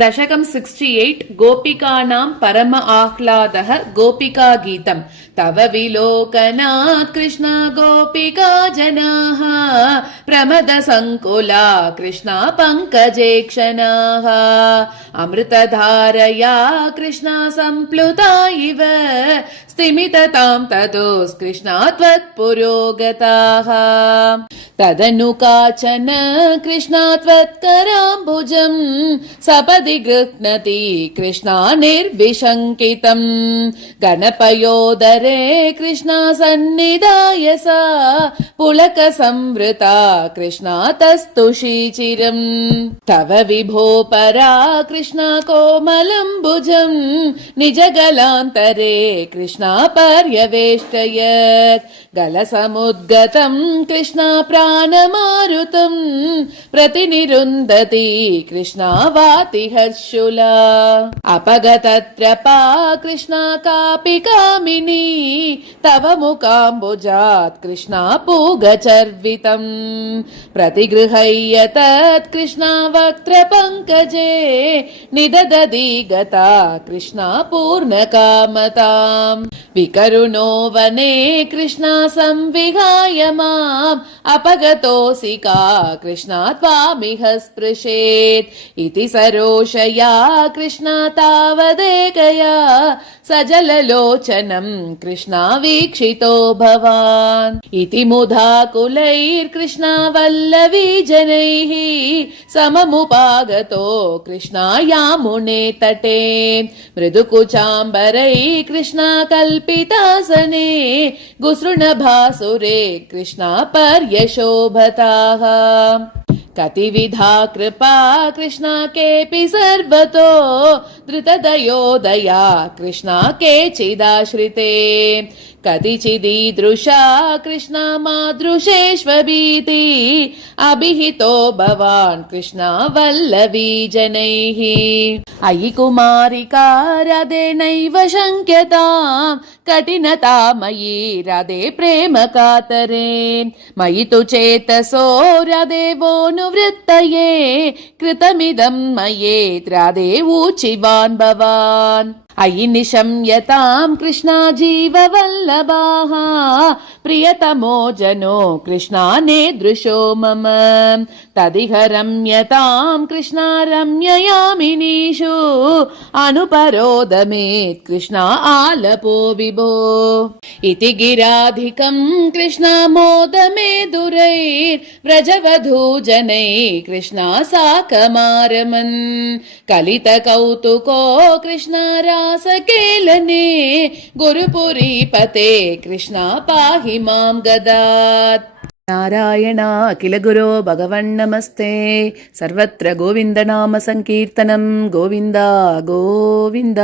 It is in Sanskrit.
दशकं 68 गोपिकानां परम आह्लादः गोपिका गीतम् तव विलोकनात् कृष्णा गोपिका जनाः प्रमद संकुला कृष्णा पंकजे क्षणाः अमृतधारया कृष्णा संप्लुता इव स्तिमिततां ततोऽस्कृष्णा त्वत्पुरोगताः तदनु काचन कृष्णा त्वत्कराम्बुजम् सपदि गृह्णति कृष्णा निर्विशङ्कितम् गणपयोदरे कृष्णा सन्निधाय सा पुलक संवृता कृष्णा तस्तुषीचिरम् तव विभो परा कृष्णा कोमलम्बुजम् निजगलान्तरे कृष्णा पर्यवेष्टयत् गलसमुद्गतम् कृष्णा प्राणमारुतम् प्रतिनिरुन्धति कृष्णा वाति हर्षुला अपगतत्रपा कृष्णा कापि कामिनी तव मुकाम्बुजात् कृष्णा पूगचर्वितम् प्रतिगृह्य तत् कृष्णा वक्त्रपङ्कजे निददति गता कृष्णा पूर्णकामताम् विकरुणो वने कृष्णा संविहाय माम् अपगतोऽसि का कृष्णा त्वामिह स्पृशेत् इति सरोषया कृष्णा तावदेकया सजललोचनम् कृष्णा वीक्षितो भवान् इति मुधाकुलैर्कृष्णा वल्लवी जनैः सममुपागतो कृष्णा यामुने तटे मृदुकुचाम्बरैः कृष्णा कल्पितासने गुसृणभासुरे कृष्णा पर्यशोभताः कतिविधा कृपा कृष्णा केऽपि सर्वतो धृतदयोदया कृष्णा केचिदाश्रिते कतिचिदीदृशा कृष्णा मादृशेष्वभीति अभिहितो भवान् कृष्णा वल्लवी जनैः अयि कुमारिका राधेनैव शङ्क्यताम् कठिनता मयि राधे प्रेम कातरे मयि तु चेतसो राधेवोऽनुवृत्तये कृतमिदं मयेत् राधे ऊचिवान् भवान् अयि निशम्यताम् कृष्णा जीववल्लभाः प्रियतमो जनो कृष्णा नेदृशो मम तदिह रम्यताम् कृष्णा रम्ययामिनीषु अनुपरोदमेत् कृष्णा आलपो विभो इति गिराधिकम् कृष्णा मोदमेदुरैर्व्रजवधूजनैः कृष्णा साकमारमन् कलितकौतुको कृष्णा रासकेलने गुरुपुरीपते कृष्णा पाहि मां गदात् नारायण अखिल गुरो भगवन्नमस्ते सर्वत्र गोविन्द नाम संकीर्तनं गोविन्द गोविन्द।